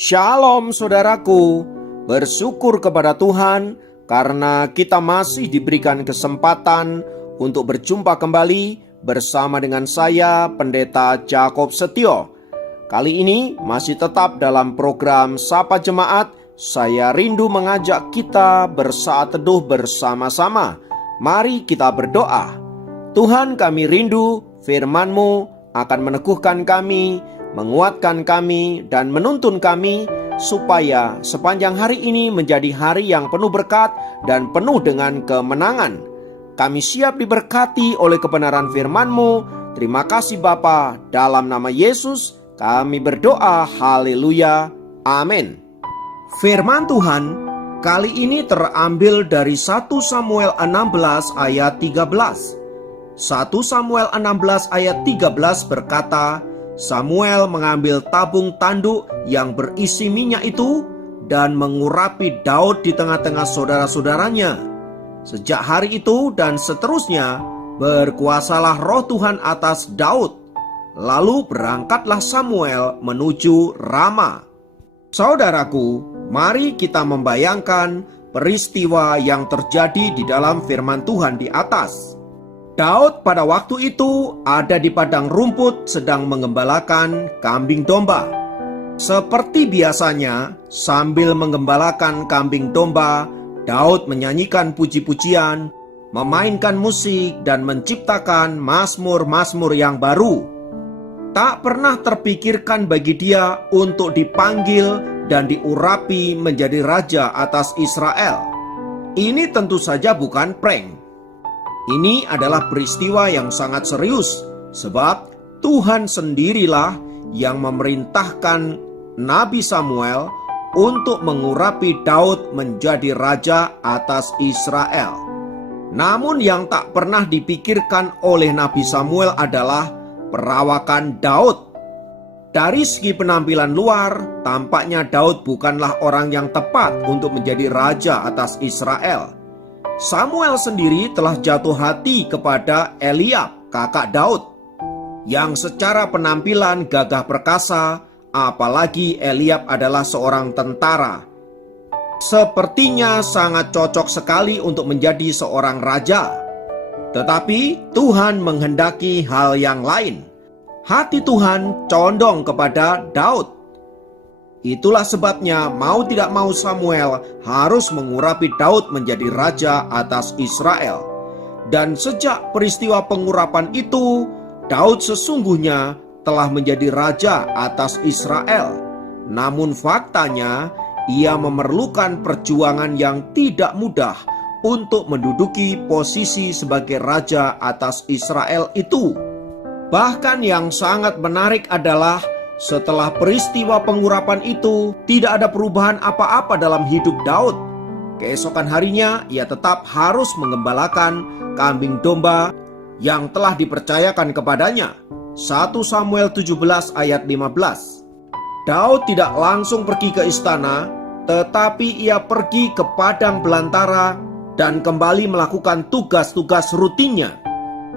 Shalom saudaraku, bersyukur kepada Tuhan karena kita masih diberikan kesempatan untuk berjumpa kembali bersama dengan saya Pendeta Jakob Setio. Kali ini masih tetap dalam program Sapa Jemaat. Saya rindu mengajak kita bersaat teduh bersama-sama. Mari kita berdoa. Tuhan, kami rindu firman-Mu akan meneguhkan kami, menguatkan kami, dan menuntun kami supaya sepanjang hari ini menjadi hari yang penuh berkat dan penuh dengan kemenangan. Kami siap diberkati oleh kebenaran firman-Mu. Terima kasih Bapa, dalam nama Yesus kami berdoa, haleluya, amin. Firman Tuhan kali ini terambil dari 1 Samuel 16 ayat 13. 1 Samuel 16 ayat 13 berkata, Samuel mengambil tabung tanduk yang berisi minyak itu dan mengurapi Daud di tengah-tengah saudara-saudaranya. Sejak hari itu dan seterusnya, berkuasalah roh Tuhan atas Daud. Lalu berangkatlah Samuel menuju Rama. Saudaraku, mari kita membayangkan peristiwa yang terjadi di dalam firman Tuhan di atas. Daud pada waktu itu ada di padang rumput sedang mengembalakan kambing domba. Seperti biasanya, sambil mengembalakan kambing domba, Daud menyanyikan puji-pujian, memainkan musik, dan menciptakan mazmur-mazmur yang baru. Tak pernah terpikirkan bagi dia untuk dipanggil dan diurapi menjadi raja atas Israel. Ini tentu saja bukan prank. Ini adalah peristiwa yang sangat serius, sebab Tuhan sendirilah yang memerintahkan Nabi Samuel untuk mengurapi Daud menjadi raja atas Israel. Namun yang tak pernah dipikirkan oleh Nabi Samuel adalah perawakan Daud. Dari segi penampilan luar, tampaknya Daud bukanlah orang yang tepat untuk menjadi raja atas Israel. Samuel sendiri telah jatuh hati kepada Eliab, kakak Daud, yang secara penampilan gagah perkasa, apalagi Eliab adalah seorang tentara. Sepertinya sangat cocok sekali untuk menjadi seorang raja. Tetapi Tuhan menghendaki hal yang lain. Hati Tuhan condong kepada Daud. Itulah sebabnya mau tidak mau Samuel harus mengurapi Daud menjadi raja atas Israel. Dan sejak peristiwa pengurapan itu, Daud sesungguhnya telah menjadi raja atas Israel. Namun faktanya, ia memerlukan perjuangan yang tidak mudah untuk menduduki posisi sebagai raja atas Israel itu. Bahkan yang sangat menarik adalah setelah peristiwa pengurapan itu, tidak ada perubahan apa-apa dalam hidup Daud. Keesokan harinya, ia tetap harus mengembalakan kambing domba yang telah dipercayakan kepadanya. 1 Samuel 17 ayat 15. Daud tidak langsung pergi ke istana, tetapi ia pergi ke padang belantara dan kembali melakukan tugas-tugas rutinnya.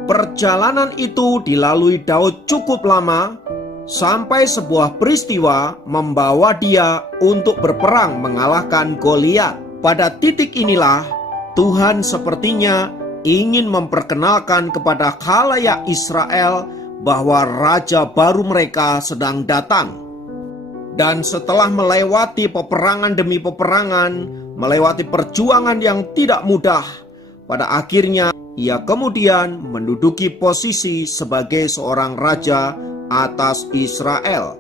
Perjalanan itu dilalui Daud cukup lama, sampai sebuah peristiwa membawa dia untuk berperang mengalahkan Goliat. Pada titik inilah Tuhan sepertinya ingin memperkenalkan kepada khalayak Israel bahwa raja baru mereka sedang datang. Dan setelah melewati peperangan demi peperangan, melewati perjuangan yang tidak mudah, pada akhirnya ia kemudian menduduki posisi sebagai seorang raja atas Israel.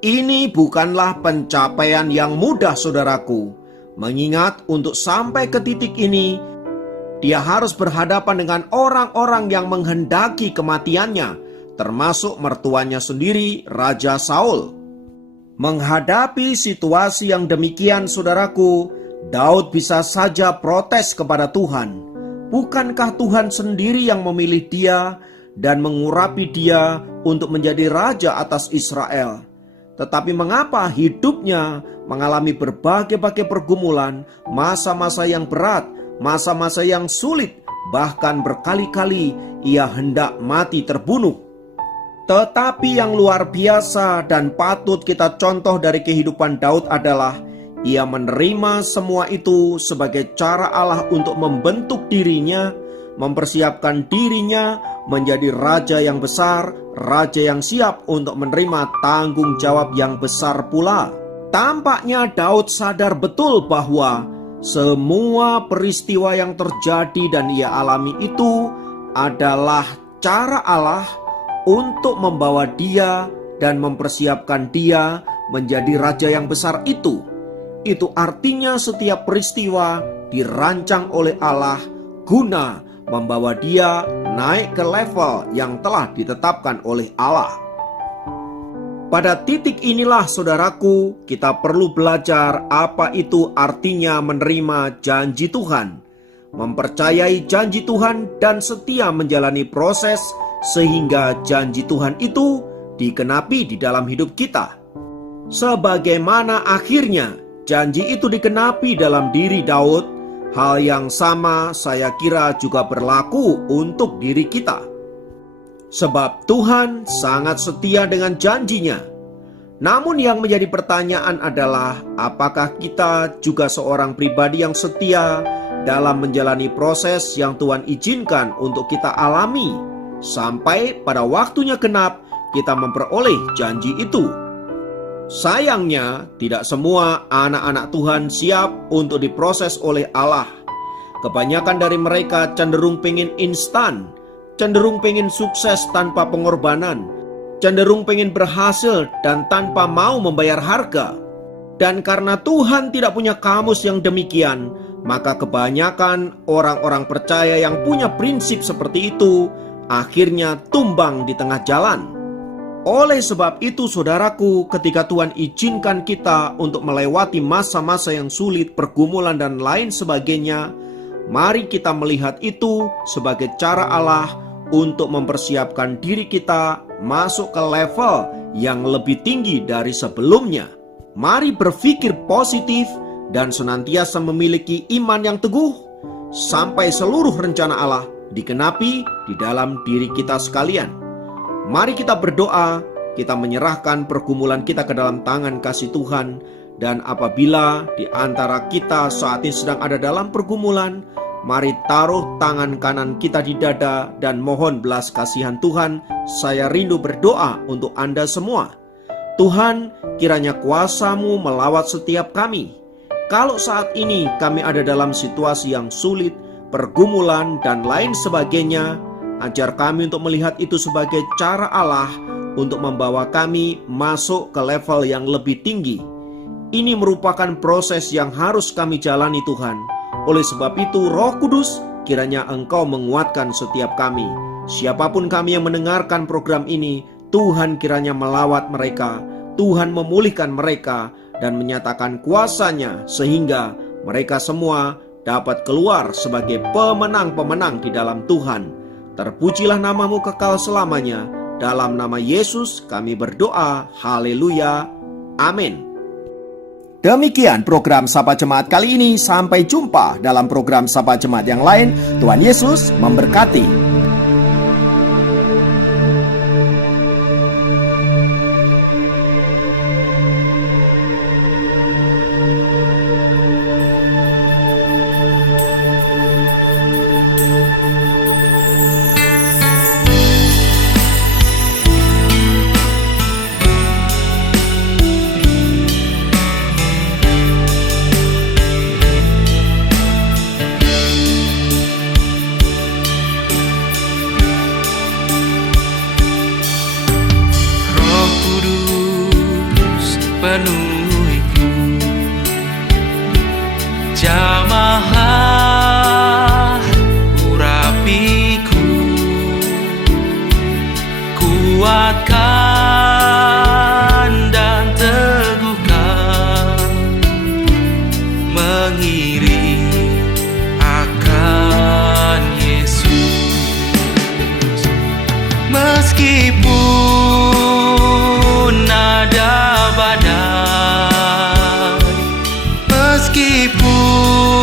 Ini bukanlah pencapaian yang mudah, saudaraku. Mengingat untuk sampai ke titik ini, dia harus berhadapan dengan orang-orang yang menghendaki kematiannya, termasuk mertuanya sendiri, Raja Saul. Menghadapi situasi yang demikian, saudaraku, Daud bisa saja protes kepada Tuhan. Bukankah Tuhan sendiri yang memilih dia dan mengurapi dia untuk menjadi raja atas Israel? Tetapi mengapa hidupnya mengalami berbagai-bagai pergumulan, masa-masa yang berat, masa-masa yang sulit, bahkan berkali-kali ia hendak mati terbunuh? Tetapi yang luar biasa dan patut kita contoh dari kehidupan Daud adalah ia menerima semua itu sebagai cara Allah untuk membentuk dirinya, mempersiapkan dirinya menjadi raja yang besar, raja yang siap untuk menerima tanggung jawab yang besar pula. Tampaknya Daud sadar betul bahwa semua peristiwa yang terjadi dan ia alami itu adalah cara Allah untuk membawa dia dan mempersiapkan dia menjadi raja yang besar itu. Itu artinya setiap peristiwa dirancang oleh Allah guna membawa dia naik ke level yang telah ditetapkan oleh Allah. Pada titik inilah saudaraku, kita perlu belajar apa itu artinya menerima janji Tuhan, mempercayai janji Tuhan dan setia menjalani proses sehingga janji Tuhan itu dikenapi di dalam hidup kita. Sebagaimana akhirnya janji itu dikenapi dalam diri Daud, hal yang sama saya kira juga berlaku untuk diri kita. Sebab Tuhan sangat setia dengan janjinya. Namun yang menjadi pertanyaan adalah, apakah kita juga seorang pribadi yang setia dalam menjalani proses yang Tuhan izinkan untuk kita alami, sampai pada waktunya genap kita memperoleh janji itu. Sayangnya, tidak semua anak-anak Tuhan siap untuk diproses oleh Allah. Kebanyakan dari mereka cenderung pengen instan, cenderung pengen sukses tanpa pengorbanan, cenderung pengen berhasil dan tanpa mau membayar harga. Dan karena Tuhan tidak punya kamus yang demikian, maka kebanyakan orang-orang percaya yang punya prinsip seperti itu akhirnya tumbang di tengah jalan. Oleh sebab itu saudaraku, ketika Tuhan izinkan kita untuk melewati masa-masa yang sulit, pergumulan dan lain sebagainya, mari kita melihat itu sebagai cara Allah untuk mempersiapkan diri kita masuk ke level yang lebih tinggi dari sebelumnya. Mari berpikir positif dan senantiasa memiliki iman yang teguh sampai seluruh rencana Allah dikenapi di dalam diri kita sekalian. Mari kita berdoa, kita menyerahkan pergumulan kita ke dalam tangan kasih Tuhan. Dan apabila di antara kita saat ini sedang ada dalam pergumulan, mari taruh tangan kanan kita di dada dan mohon belas kasihan Tuhan. Saya rindu berdoa untuk Anda semua. Tuhan, kiranya kuasa-Mu melawat setiap kami. Kalau saat ini kami ada dalam situasi yang sulit, pergumulan dan lain sebagainya, ajar kami untuk melihat itu sebagai cara Allah untuk membawa kami masuk ke level yang lebih tinggi. Ini merupakan proses yang harus kami jalani Tuhan. Oleh sebab itu Roh Kudus, kiranya Engkau menguatkan setiap kami. Siapapun kami yang mendengarkan program ini, Tuhan kiranya melawat mereka, Tuhan memulihkan mereka dan menyatakan kuasa-Nya sehingga mereka semua dapat keluar sebagai pemenang-pemenang di dalam Tuhan. Terpujilah nama-Mu kekal selamanya. Dalam nama Yesus kami berdoa. Haleluya. Amin. Demikian program Sapa Jemaat kali ini. Sampai jumpa dalam program Sapa Jemaat yang lain. Tuhan Yesus memberkati. penuhiku, jamahlah urapiku, kuatkan dan teguhkan, mengiring akan Yesus. Meskipun ada badai, meskipun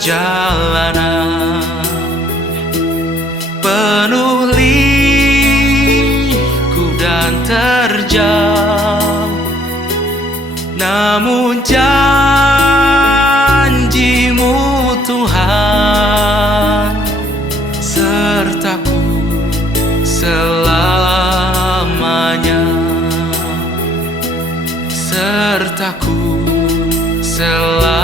perjalanan penuh liku dan terjal, namun janji-Mu Tuhan sertaku selamanya, sertaku selamanya.